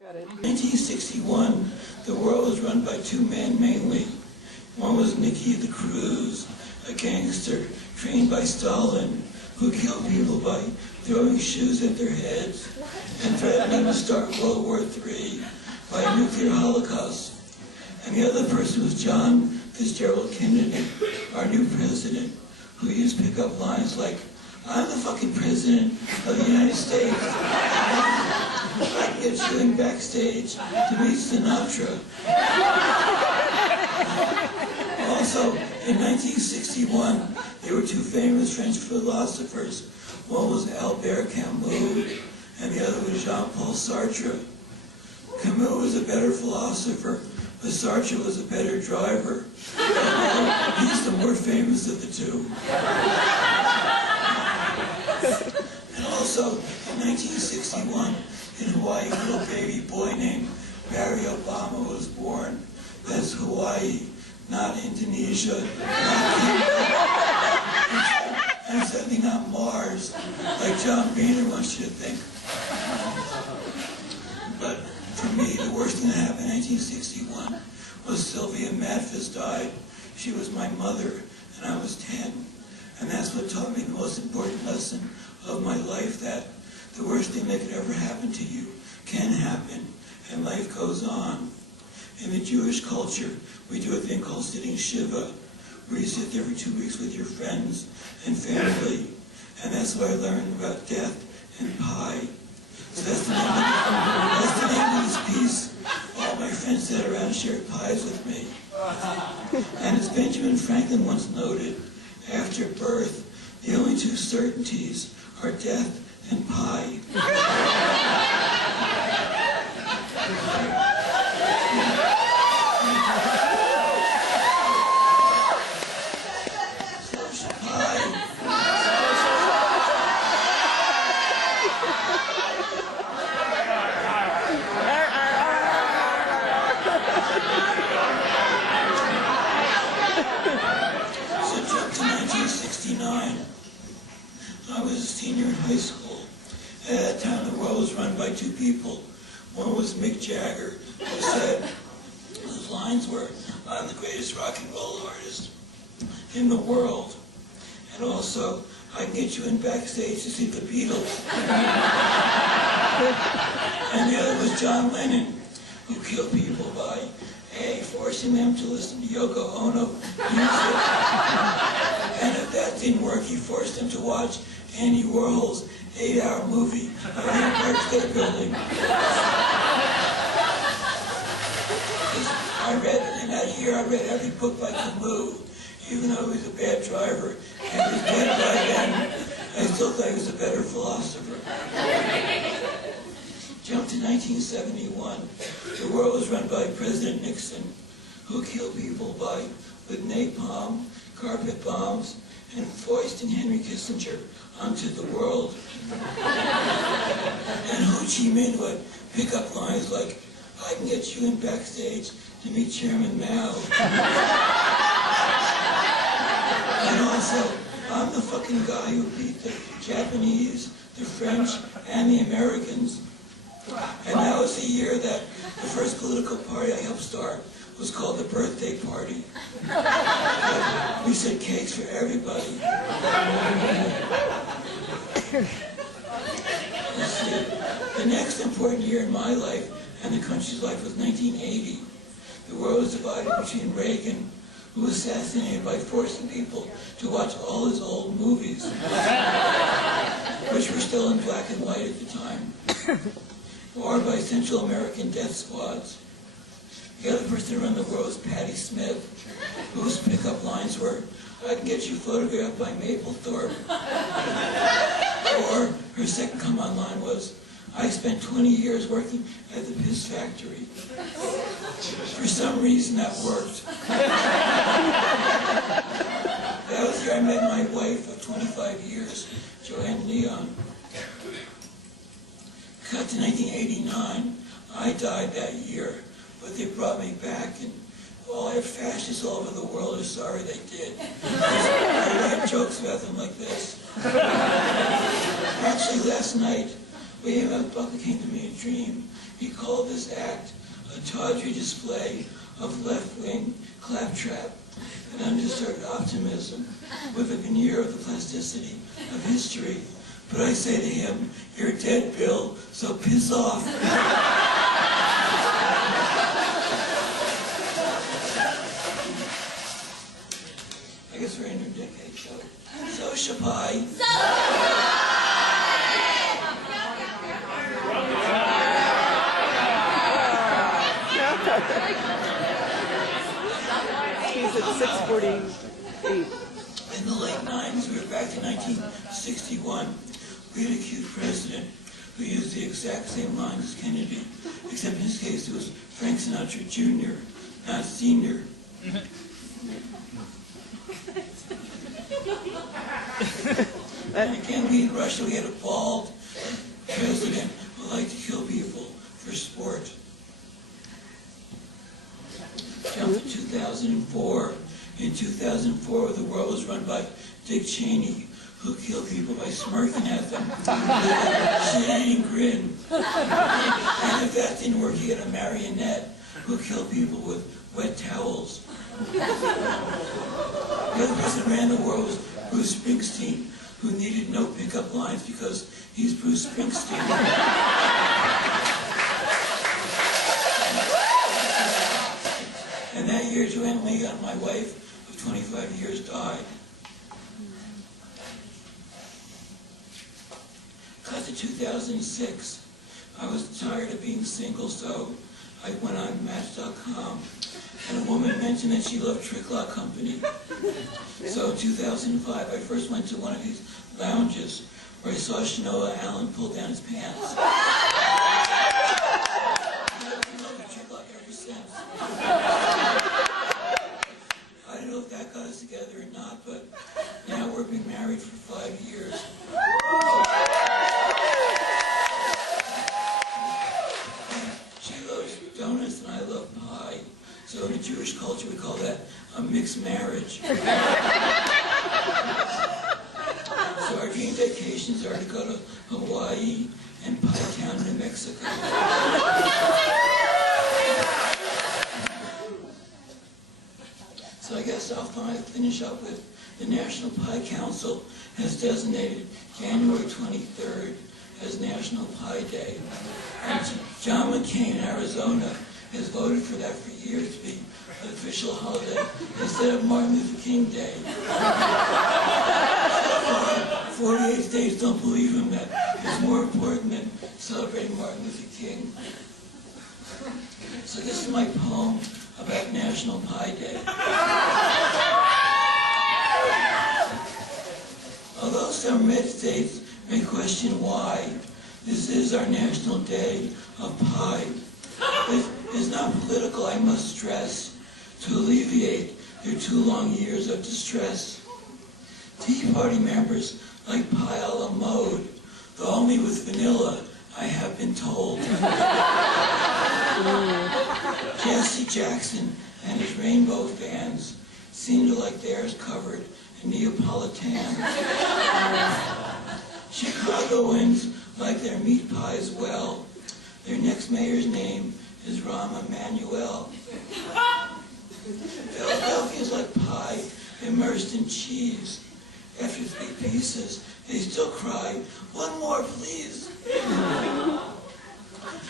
Got it. 1961, the world was run by two men mainly. One was Nicky the Cruz, a gangster trained by Stalin, who killed people by throwing shoes at their heads and threatening to start World War III by a nuclear holocaust. And the other person was John Fitzgerald Kennedy, our new president, who used to pick up lines like, "I'm the fucking president of the United States. I can get you in backstage to meet Sinatra." Also, in 1961, there were two famous French philosophers. One was Albert Camus, and the other was Jean-Paul Sartre. Camus was a better philosopher, but Sartre was a better driver. He's the more famous of the two. And also, in 1961, in Hawaii, a little baby boy named Barry Obama was born. That's Hawaii, not Indonesia, not and certainly not Mars, like John Boehner wants you to think. But for me, the worst thing that happened in 1961 was Sylvia Matthis died. She was my mother, and I was 10. And that's what taught me the most important lesson of my life, that the worst thing that could ever happen to you can happen, and life goes on. In the Jewish culture, we do a thing called sitting Shiva, where you sit there for 2 weeks with your friends and family. And that's where I learned about death and pie. So that's the name of this piece. All my friends sat around and shared pies with me. And as Benjamin Franklin once noted, after birth, the only two certainties are death and pie. I was a senior in high school. At that time, the world was run by two people. One was Mick Jagger, who said, his lines were, "I'm the greatest rock and roll artist in the world. And also, I can get you in backstage to see the Beatles." And the other was John Lennon, who killed people by, A, forcing them to listen to Yoko Ono music. And if that didn't work, he forced them to watch Andy Warhol's 8-hour movie of the Empire State Building. In that year, I read every book by Camus, even though he was a bad driver. And he was dead by then. I still thought he was a better philosopher. Jump to 1971. The world was run by President Nixon, who killed people with napalm, carpet bombs, and foisting Henry Kissinger onto the world. And Ho Chi Minh would pick up lines like, "I can get you in backstage to meet Chairman Mao." And also, I'm the fucking guy who beat the Japanese, the French, and the Americans. And that was the year that the first political party I helped start was called the Birthday Party. We said cakes for everybody. Let's see. The next important year in my life and the country's life was 1980. The world was divided between Reagan, who was assassinated by forcing people to watch all his old movies, which were still in black and white at the time, or by Central American death squads. The other person to run the world was Patti Smith, whose pickup lines were, "I can get you photographed by Mapplethorpe." Or her second come-on line was, "I spent 20 years working at the piss factory." For some reason, that worked. That was the year I met my wife of 25 years, Joanne Leon. Cut to 1989. I died that year, but they brought me back, and all our fascists all over the world are sorry they did. I write jokes about them like this. Actually, last night, William F. Buckley came to me in a dream. He called this act a tawdry display of left-wing claptrap and undisturbed optimism with a veneer of the plasticity of history. But I say to him, "You're dead, Bill, so piss off." I guess we're in a decade, so Shapai. He's at 6:48. In the late 90s, we were back to 1961. We had a cute president who used the exact same lines as Kennedy, except in his case it was Frank Sinatra Jr., not Sr. And again, we in Russia, we had a bald president who liked to kill people for sport. Jump to 2004. In 2004, the world was run by Dick Cheney, who killed people by smirking at them with a shit-eating grin. And if that didn't work, he had a marionette who killed people with wet towels. The other person who ran the world was Bruce Springsteen, who needed no pickup lines because he's Bruce Springsteen. And that year, Joanne Ligon, my wife of 25 years, died. Cut to 2006. I was tired of being single, so I went on Match.com, and a woman mentioned that she loved Trick Lock Company. So in 2005, I first went to one of these lounges where I saw Shanoa Allen pull down his pants. I've loved Trick Lock ever since. I don't know if that got us together or not, but now we've been married for 5 years. She loves donuts and I love pie. So in the Jewish culture, we call that a mixed marriage. So our dream vacations are to go to Hawaii and Pie Town, New Mexico. So I guess I'll finish up with the National Pie Council has designated January 23rd as National Pie Day. And John McCain in Arizona has voted for that for years to be an official holiday instead of Martin Luther King Day. 48 states don't believe him that it's more important than celebrating Martin Luther King. So this is my poem about National Pie Day. Although some red states may question why, this is our National Day of Pie. It is not political, I must stress, to alleviate their too long years of distress. Tea Party members like pie a la mode, though only with vanilla, I have been told. Jesse Jackson and his rainbow fans seem to like theirs covered in Neapolitan. Chicagoans like their meat pies well. Their next mayor's name is Rahm Emanuel. Philadelphia's like pie immersed in cheese. After 3 pieces, they still cry, "One more, please."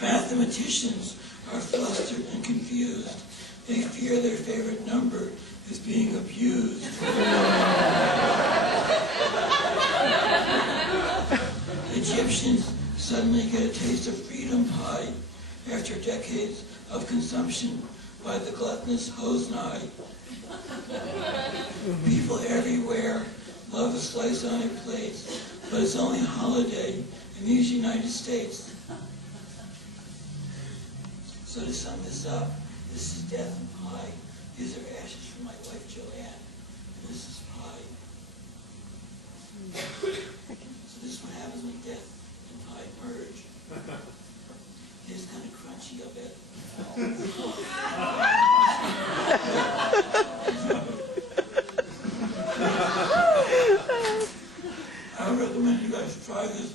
Mathematicians are flustered and confused. They fear their favorite number is being abused. Egyptians suddenly get a taste of freedom pie after decades of consumption by the gluttonous Hosni. People everywhere love a slice on their plates, but it's only a holiday in these United States. So to sum this up, this is death and pie. These are ashes from my wife Joanne, and this is pie. So this is what happens when death and pie merge. It's kind of crunchy, I bet. I would recommend you guys try this.